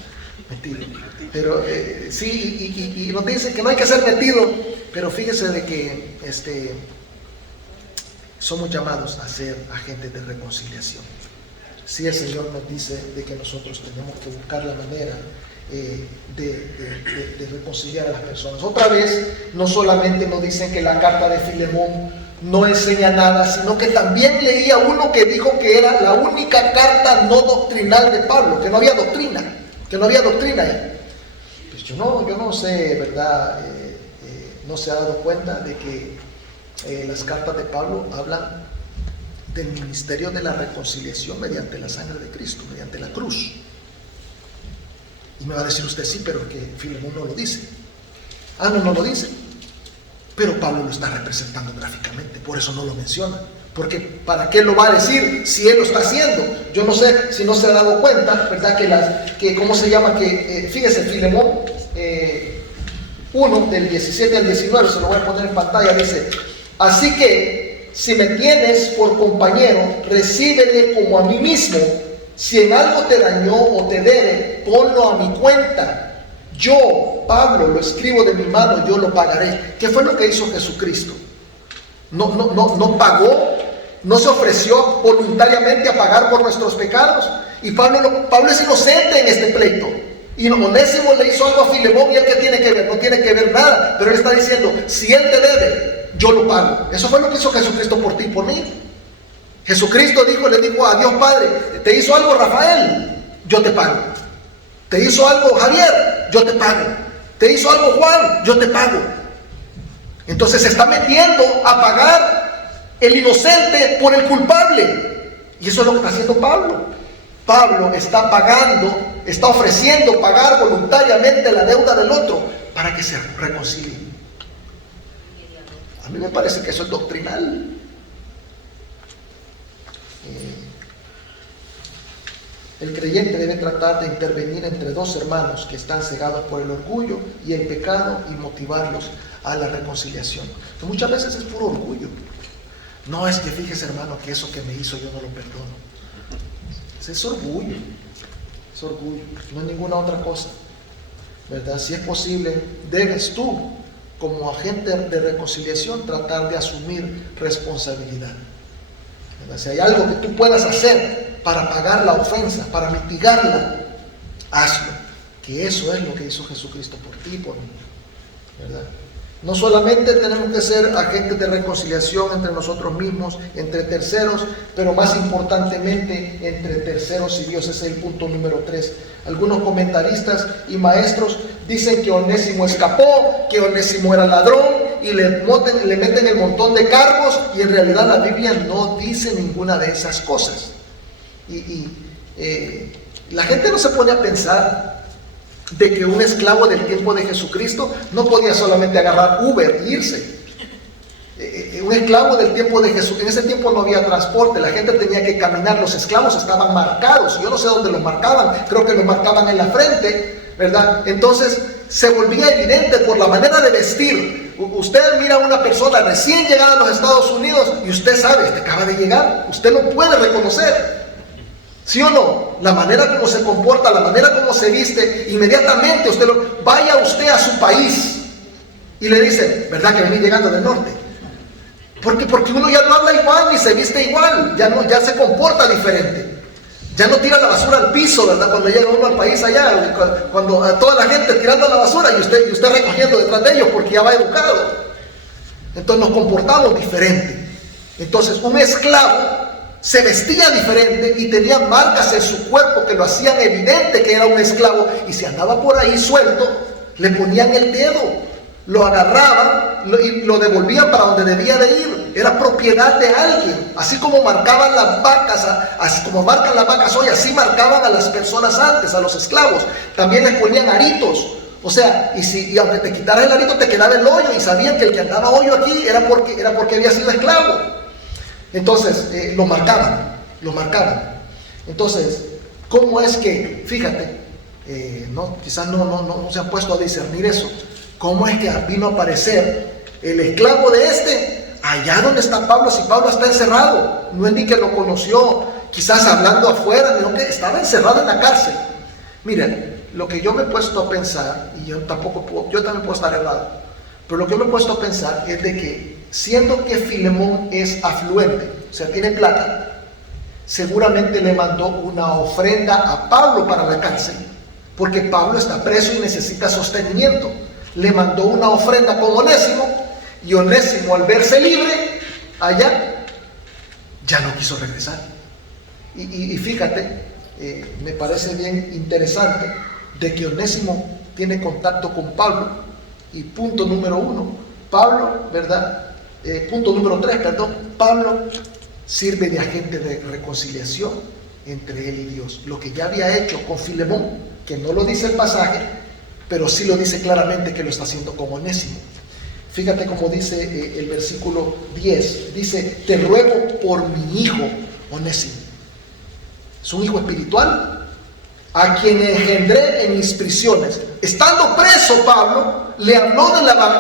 Metido. Pero sí, y nos dicen que no hay que ser metido, pero fíjese de que somos llamados a ser agentes de reconciliación. Sí, el Señor nos dice de que nosotros tenemos que buscar la manera de reconciliar a las personas. Otra vez, no solamente nos dicen que la carta de Filemón no enseña nada, sino que también leía uno que dijo que era la única carta no doctrinal de Pablo, que no había doctrina ahí. Pues yo no sé, ¿verdad? No se ha dado cuenta de que las cartas de Pablo hablan del ministerio de la reconciliación mediante la sangre de Cristo, mediante la cruz. Y me va a decir usted: sí, pero que Filemón no lo dice. No lo dice. Pero Pablo lo está representando gráficamente, por eso no lo menciona. Porque ¿para qué lo va a decir si él lo está haciendo? Yo no sé si no se ha dado cuenta, ¿verdad? ¿Cómo se llama? Fíjese, Filemón 1, del 17 al 19, se lo voy a poner en pantalla, dice: así que si me tienes por compañero, recíbele como a mí mismo. Si en algo te dañó o te debe, ponlo a mi cuenta. Yo, Pablo, lo escribo de mi mano, yo lo pagaré. ¿Qué fue lo que hizo Jesucristo? No pagó, no se ofreció voluntariamente a pagar por nuestros pecados. Y Pablo es inocente en este pleito. Y Onésimo le hizo algo a Filemón, y él ¿qué tiene que ver? No tiene que ver nada. Pero él está diciendo: si él te debe, yo lo pago. Eso fue lo que hizo Jesucristo por ti y por mí. Jesucristo le dijo a Dios Padre: te hizo algo Rafael, yo te pago. Te hizo algo Javier, yo te pago. Te hizo algo Juan, yo te pago. Entonces se está metiendo a pagar el inocente por el culpable. Y eso es lo que está haciendo Pablo. Pablo está pagando, está ofreciendo pagar voluntariamente la deuda del otro para que se reconcilie. A mí me parece que eso es doctrinal. El creyente debe tratar de intervenir entre dos hermanos que están cegados por el orgullo y el pecado y motivarlos a la reconciliación. Pero muchas veces es puro orgullo. No es que fíjese, hermano, que eso que me hizo yo no lo perdono. Es orgullo. Es orgullo. No es ninguna otra cosa, ¿verdad? Si es posible, debes tú, como agente de reconciliación, tratar de asumir responsabilidad. ¿Verdad? Si hay algo que tú puedas hacer para pagar la ofensa, para mitigarla, hazlo. Que eso es lo que hizo Jesucristo por ti y por mí, ¿verdad? No solamente tenemos que ser agentes de reconciliación entre nosotros mismos, entre terceros, pero más importantemente entre terceros y Dios. Ese es el punto número 3. Algunos comentaristas y maestros dicen que Onésimo escapó, que Onésimo era ladrón, y le meten el montón de cargos, y en realidad la Biblia no dice ninguna de esas cosas. La gente no se pone a pensar de que un esclavo del tiempo de Jesucristo no podía solamente agarrar Uber e irse. Un esclavo del tiempo de Jesús, en ese tiempo no había transporte, la gente tenía que caminar, los esclavos estaban marcados, yo no sé dónde los marcaban, creo que los marcaban en la frente, ¿verdad? Entonces se volvía evidente por la manera de vestir. Usted mira a una persona recién llegada a los Estados Unidos y usted sabe, este acaba de llegar, usted lo puede reconocer, ¿sí o no? La manera como se comporta, la manera como se viste, inmediatamente vaya usted a su país y le dice, ¿verdad que venís llegando del norte? Porque uno ya no habla igual ni se viste igual, ya se comporta diferente. Ya no tira la basura al piso, ¿verdad? Cuando llega uno al país allá, cuando a toda la gente tirando la basura y usted recogiendo detrás de ellos porque ya va educado. Entonces nos comportamos diferente. Entonces un esclavo se vestía diferente y tenía marcas en su cuerpo que lo hacían evidente que era un esclavo, y si andaba por ahí suelto, le ponían el dedo, lo agarraban y lo devolvían para donde debía de ir. Era propiedad de alguien, así como marcaban las vacas, así como marcan las vacas hoy, así marcaban a las personas antes, a los esclavos. También les ponían aritos, o sea, y aunque te quitaras el arito te quedaba el hoyo, y sabían que el que andaba hoyo aquí era porque había sido esclavo. Entonces lo marcaban. Entonces, ¿cómo es que, fíjate, quizás no se han puesto a discernir eso? ¿Cómo es que vino a aparecer el esclavo de allá donde está Pablo? Si Pablo está encerrado, no es ni que lo conoció, quizás hablando afuera, sino que estaba encerrado en la cárcel. Miren, lo que yo me he puesto a pensar, y yo también puedo estar errado, pero lo que me he puesto a pensar es de que, siendo que Filemón es afluente, o sea, tiene plata, seguramente le mandó una ofrenda a Pablo para la cárcel, porque Pablo está preso y necesita sostenimiento. Le mandó una ofrenda con Onésimo, y Onésimo, al verse libre allá, ya no quiso regresar. Y fíjate, me parece bien interesante de que Onésimo tiene contacto con Pablo, y punto número 1, Pablo, ¿verdad? Punto número 3, perdón, Pablo sirve de agente de reconciliación entre él y Dios. Lo que ya había hecho con Filemón, que no lo dice el pasaje, pero sí lo dice claramente que lo está haciendo con Onésimo. Fíjate cómo dice el versículo 10, dice, te ruego por mi hijo Onésimo. Es un hijo espiritual, a quien engendré en mis prisiones. Estando preso Pablo, le habló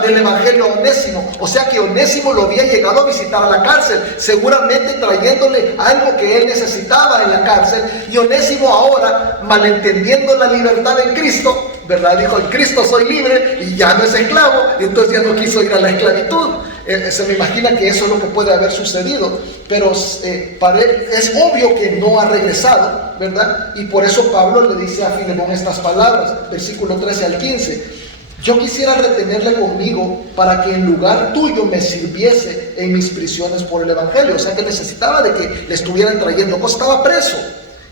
del evangelio a Onésimo, o sea que Onésimo lo había llegado a visitar a la cárcel, seguramente trayéndole algo que él necesitaba en la cárcel, y Onésimo ahora, malentendiendo la libertad en Cristo, ¿verdad? Dijo, en Cristo soy libre y ya no es esclavo, y entonces ya no quiso ir a la esclavitud. Se me imagina que eso es lo que puede haber sucedido, pero es obvio que no ha regresado, ¿verdad? Y por eso Pablo le dice a Filemón estas palabras, versículo 13 al 15. Yo quisiera retenerle conmigo para que en lugar tuyo me sirviese en mis prisiones por el evangelio. O sea que necesitaba de que le estuvieran trayendo cosas, estaba preso,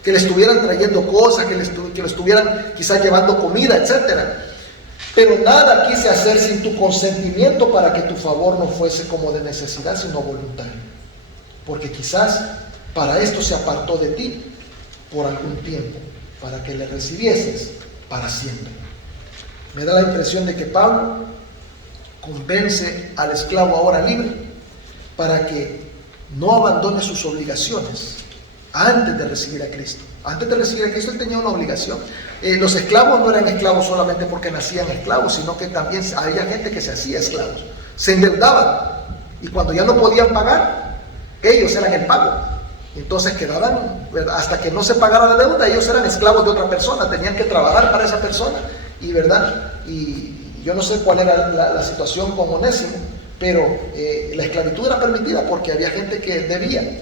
que le estuvieran trayendo cosas, que le estuvieran quizás llevando comida, etcétera. Pero nada quise hacer sin tu consentimiento, para que tu favor no fuese como de necesidad, sino voluntario. Porque quizás para esto se apartó de ti por algún tiempo, para que le recibieses para siempre. Me da la impresión de que Pablo convence al esclavo ahora libre para que no abandone sus obligaciones antes de recibir a Cristo. Antes de recibir a Cristo él tenía una obligación. Los esclavos no eran esclavos solamente porque nacían esclavos, sino que también había gente que se hacía esclavos. Se endeudaban, y cuando ya no podían pagar, ellos eran el pago. Entonces quedaban, ¿verdad? Hasta que no se pagara la deuda, ellos eran esclavos de otra persona, tenían que trabajar para esa persona. Y verdad, y yo no sé cuál era la situación con Onésimo, pero la esclavitud era permitida porque había gente que debía.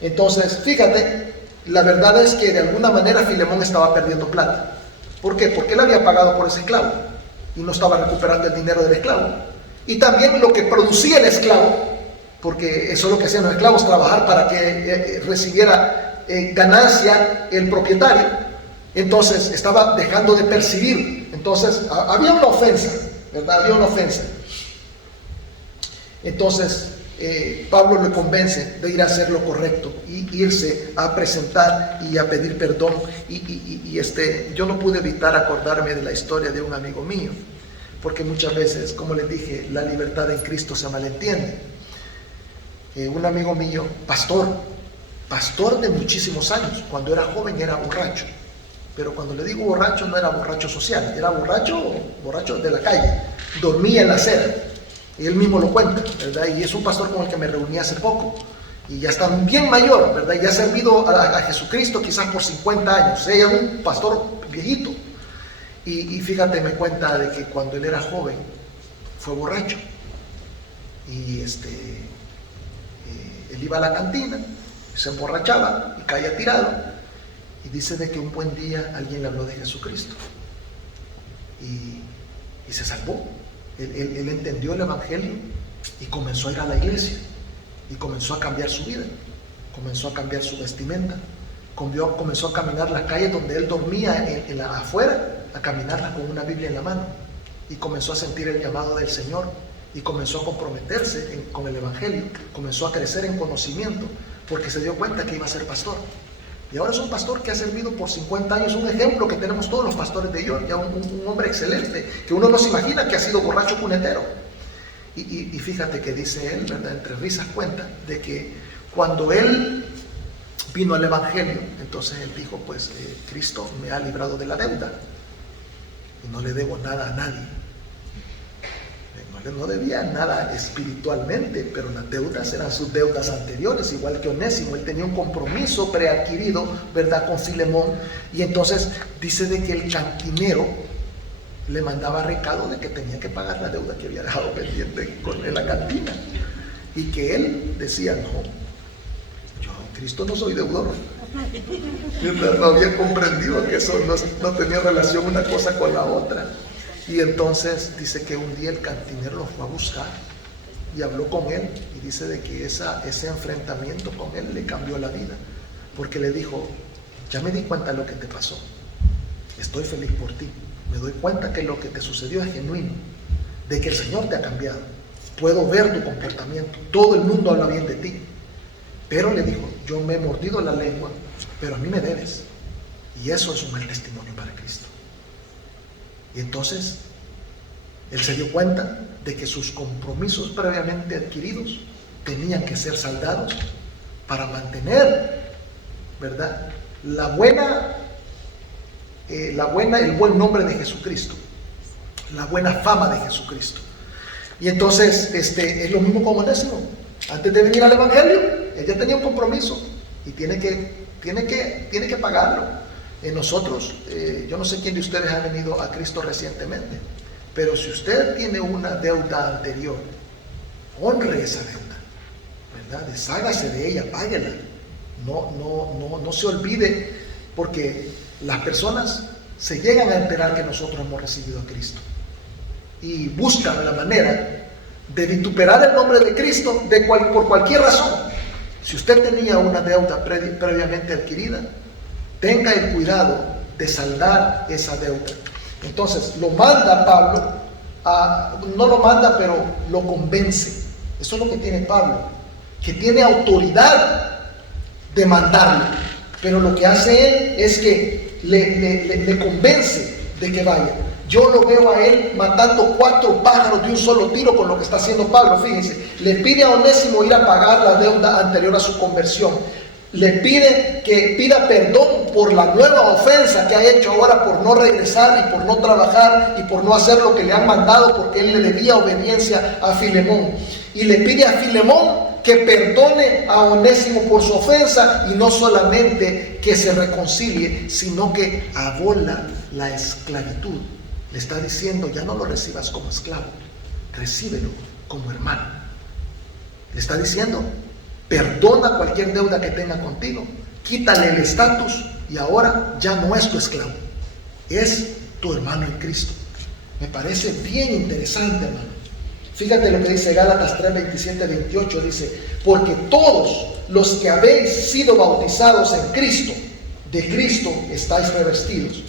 Entonces, fíjate, la verdad es que de alguna manera Filemón estaba perdiendo plata. ¿Por qué? Porque él había pagado por ese esclavo y no estaba recuperando el dinero del esclavo. Y también lo que producía el esclavo, porque eso es lo que hacían los esclavos, trabajar para que recibiera ganancia el propietario. Entonces estaba dejando de percibir. Entonces, había una ofensa, ¿verdad? Había una ofensa. Entonces, Pablo le convence de ir a hacer lo correcto y irse a presentar y a pedir perdón. Yo no pude evitar acordarme de la historia de un amigo mío, porque muchas veces, como les dije, la libertad en Cristo se malentiende. Un amigo mío, pastor de muchísimos años, cuando era joven era borracho, pero cuando le digo borracho no era borracho social, era borracho de la calle, dormía en la acera. Y él mismo lo cuenta, ¿verdad? Y es un pastor con el que me reuní hace poco. Y ya está bien mayor, ¿verdad? Y ha servido a Jesucristo quizás por 50 años. Ella es un pastor viejito. Y fíjate, me cuenta de que cuando él era joven fue borracho. Y él iba a la cantina, se emborrachaba y caía tirado. Y dice de que un buen día alguien le habló de Jesucristo. Y se salvó. Él entendió el Evangelio y comenzó a ir a la iglesia y comenzó a cambiar su vida, comenzó a cambiar su vestimenta, comenzó a caminar las calles donde él dormía afuera, a caminarlas con una Biblia en la mano, y comenzó a sentir el llamado del Señor y comenzó a comprometerse con el Evangelio, comenzó a crecer en conocimiento porque se dio cuenta que iba a ser pastor. Y ahora es un pastor que ha servido por 50 años, un ejemplo que tenemos todos los pastores de York, ya un hombre excelente, que uno no se imagina que ha sido borracho punetero. Y fíjate que dice él, ¿verdad? Entre risas cuenta de que cuando él vino al Evangelio, entonces él dijo, pues Cristo me ha librado de la deuda y no le debo nada a nadie. No debía nada espiritualmente, pero las deudas eran sus deudas anteriores, igual que Onésimo. Él tenía un compromiso preadquirido, ¿verdad?, con Filemón, y entonces dice de que el cantinero le mandaba recado de que tenía que pagar la deuda que había dejado pendiente en la cantina, y que él decía, no, yo Cristo no soy deudor. No había comprendido que eso no tenía relación una cosa con la otra. Y entonces dice que un día el cantinero lo fue a buscar y habló con él, y dice de que ese enfrentamiento con él le cambió la vida, porque le dijo, ya me di cuenta de lo que te pasó, estoy feliz por ti, me doy cuenta que lo que te sucedió es genuino, de que el Señor te ha cambiado, puedo ver tu comportamiento, todo el mundo habla bien de ti, pero le dijo, yo me he mordido la lengua, pero a mí me debes, y eso es un mal testimonio para Cristo. Y entonces él se dio cuenta de que sus compromisos previamente adquiridos tenían que ser saldados para mantener, ¿verdad?, el buen nombre de Jesucristo, la buena fama de Jesucristo. Y entonces es lo mismo con Onésimo. Antes de venir al Evangelio, él ya tenía un compromiso y tiene que pagarlo. Nosotros, yo no sé quién de ustedes ha venido a Cristo recientemente, pero si usted tiene una deuda anterior, honre esa deuda, ¿verdad? Deshágase de ella, páguela. No se olvide, porque las personas se llegan a enterar que nosotros hemos recibido a Cristo y buscan la manera de vituperar el nombre de Cristo por cualquier razón. Si usted tenía una deuda previamente adquirida, tenga el cuidado de saldar esa deuda. Entonces lo manda Pablo, no lo manda, pero lo convence. Eso es lo que tiene Pablo, que tiene autoridad de mandarlo, pero lo que hace él es que le convence de que vaya. Yo lo veo a él matando 4 pájaros de un solo tiro con lo que está haciendo Pablo. Fíjense, le pide a Onésimo ir a pagar la deuda anterior a su conversión. Le pide que pida perdón por la nueva ofensa que ha hecho ahora por no regresar y por no trabajar y por no hacer lo que le han mandado, porque él le debía obediencia a Filemón. Y le pide a Filemón que perdone a Onésimo por su ofensa, y no solamente que se reconcilie, sino que abola la esclavitud. Le está diciendo, ya no lo recibas como esclavo, recíbelo como hermano. Le está diciendo, perdona cualquier deuda que tenga contigo, quítale el estatus y ahora ya no es tu esclavo, es tu hermano en Cristo. Me parece bien interesante, hermano. Fíjate lo que dice Gálatas 3, 27, 28, dice, porque todos los que habéis sido bautizados en Cristo, de Cristo estáis revestidos.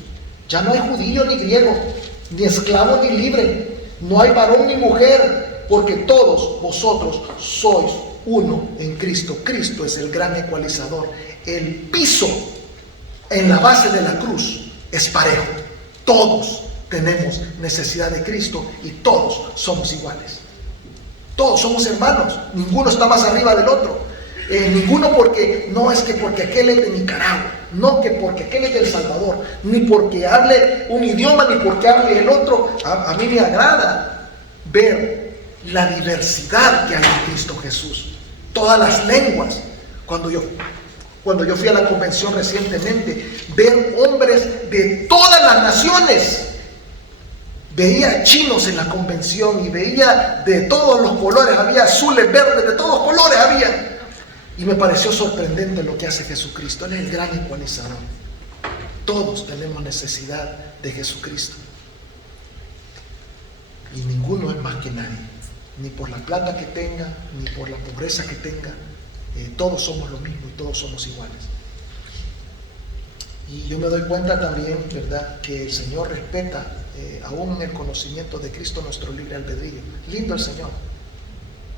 Ya no hay judío ni griego, ni esclavo ni libre, no hay varón ni mujer, porque todos vosotros sois uno en Cristo. Cristo es el gran ecualizador. El piso en la base de la cruz es parejo. Todos tenemos necesidad de Cristo y todos somos iguales. Todos somos hermanos, ninguno está más arriba del otro. Ninguno porque aquel es de Nicaragua, no que porque aquel es de El Salvador, ni porque hable un idioma, ni porque hable el otro. A mí me agrada ver la diversidad que hay en Cristo Jesús. Todas las lenguas. Cuando yo fui a la convención recientemente, ver hombres de todas las naciones. Veía chinos en la convención y veía de todos los colores, había azules, verdes, de todos colores había. Y me pareció sorprendente lo que hace Jesucristo. Él es el gran ecualizador. Todos tenemos necesidad de Jesucristo. Y ninguno es más que nadie. Ni por la plata que tenga, ni por la pobreza que tenga. Todos somos lo mismo y todos somos iguales. Y yo me doy cuenta también, ¿verdad?, que el Señor respeta aún en el conocimiento de Cristo nuestro libre albedrío. Lindo el Señor,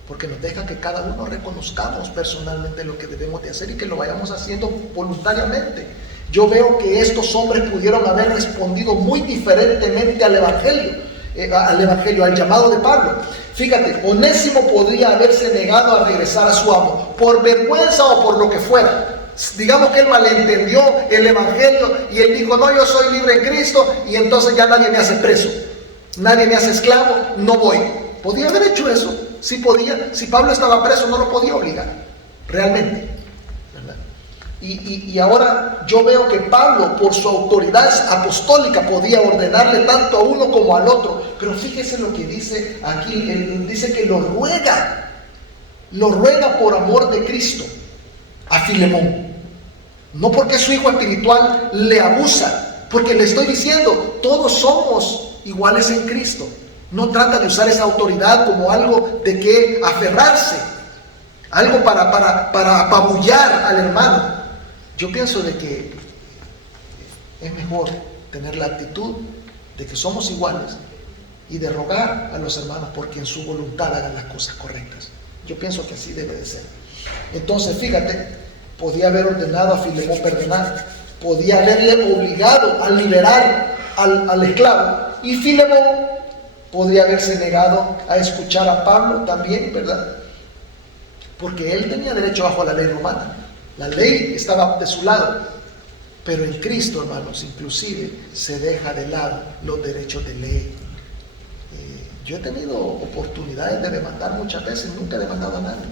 porque nos deja que cada uno reconozcamos personalmente lo que debemos de hacer y que lo vayamos haciendo voluntariamente. Yo veo que estos hombres pudieron haber respondido muy diferentemente al Evangelio, al llamado de Pablo. Fíjate, Onésimo podría haberse negado a regresar a su amo, por vergüenza o por lo que fuera. Digamos que él malentendió el Evangelio y él dijo, no, yo soy libre en Cristo y entonces ya nadie me hace preso, nadie me hace esclavo, no voy. Podía haber hecho eso, sí podía. Si Pablo estaba preso no lo podía obligar, realmente, ¿verdad? Y ahora yo veo que Pablo, por su autoridad apostólica, podía ordenarle tanto a uno como al otro. Pero fíjese lo que dice aquí, él dice que lo ruega por amor de Cristo a Filemón. No porque su hijo espiritual le abusa, porque le estoy diciendo, todos somos iguales en Cristo. No trata de usar esa autoridad como algo de que aferrarse, algo para apabullar al hermano. Yo pienso de que es mejor tener la actitud de que somos iguales y de rogar a los hermanos porque en su voluntad hagan las cosas correctas. Yo pienso que así debe de ser. Entonces, fíjate, podía haber ordenado a Filemón perdonar, podía haberle obligado a liberar al esclavo, y Filemón podría haberse negado a escuchar a Pablo también, ¿verdad? Porque él tenía derecho bajo la ley romana, la ley estaba de su lado, pero en Cristo, hermanos, inclusive se deja de lado los derechos de ley. Yo he tenido oportunidades de demandar muchas veces, nunca he demandado a nadie.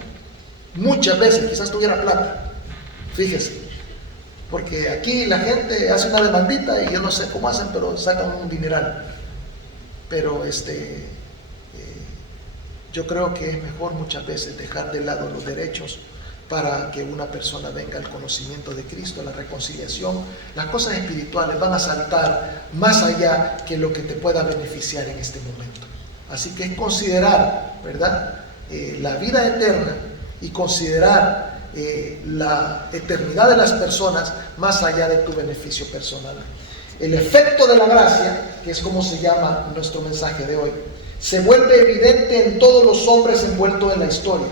Muchas veces, quizás tuviera plata. Fíjese, porque aquí la gente hace una demandita y yo no sé cómo hacen, pero sacan un dineral. Pero yo creo que es mejor muchas veces dejar de lado los derechos para que una persona venga al conocimiento de Cristo, la reconciliación. Las cosas espirituales van a saltar más allá que lo que te pueda beneficiar en este momento. Así que es considerar, ¿verdad?, la vida eterna y considerar la eternidad de las personas más allá de tu beneficio personal. El efecto de la gracia, que es como se llama nuestro mensaje de hoy, se vuelve evidente en todos los hombres envueltos en la historia.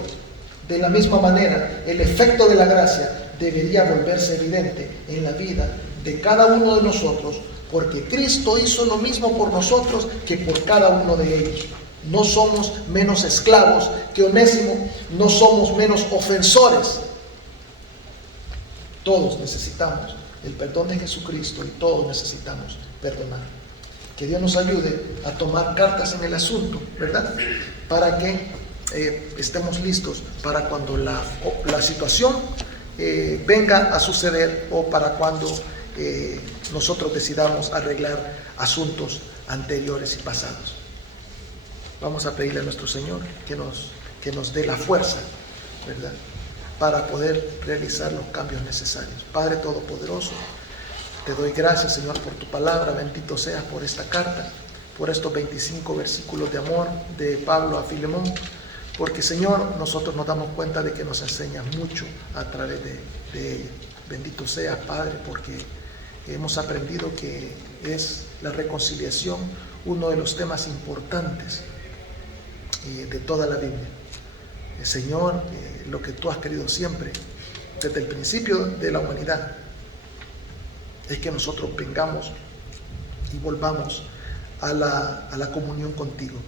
De la misma manera, el efecto de la gracia debería volverse evidente en la vida de cada uno de nosotros, porque Cristo hizo lo mismo por nosotros que por cada uno de ellos. No somos menos esclavos que Onésimo, no somos menos ofensores. Todos necesitamos el perdón de Jesucristo y todos necesitamos perdonar. Que Dios nos ayude a tomar cartas en el asunto, ¿verdad? Para que estemos listos para cuando la situación venga a suceder o para cuando nosotros decidamos arreglar asuntos anteriores y pasados. Vamos a pedirle a nuestro Señor que nos dé la fuerza, ¿verdad?, para poder realizar los cambios necesarios. Padre Todopoderoso, te doy gracias, Señor, por tu palabra. Bendito seas por esta carta, por estos 25 versículos de amor de Pablo a Filemón, porque, Señor, nosotros nos damos cuenta de que nos enseñas mucho a través de ella. Bendito seas, Padre, porque hemos aprendido que es la reconciliación uno de los temas importantes de toda la Biblia. Señor, lo que tú has querido siempre, desde el principio de la humanidad, es que nosotros vengamos y volvamos a la comunión contigo.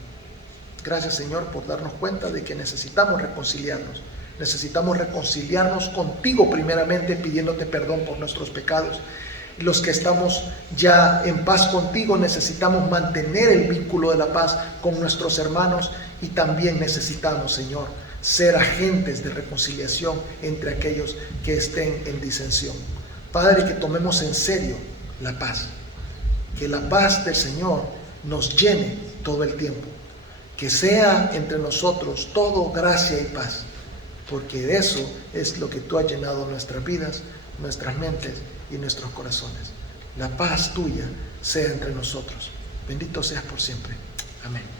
Gracias, Señor, por darnos cuenta de que necesitamos reconciliarnos. Necesitamos reconciliarnos contigo primeramente, pidiéndote perdón por nuestros pecados. Los que estamos ya en paz contigo necesitamos mantener el vínculo de la paz con nuestros hermanos, y también necesitamos, Señor, ser agentes de reconciliación entre aquellos que estén en disensión. Padre, que tomemos en serio la paz, que la paz del Señor nos llene todo el tiempo, que sea entre nosotros todo gracia y paz, porque de eso es lo que tú has llenado nuestras vidas, nuestras mentes y nuestros corazones. La paz tuya sea entre nosotros. Bendito seas por siempre. Amén.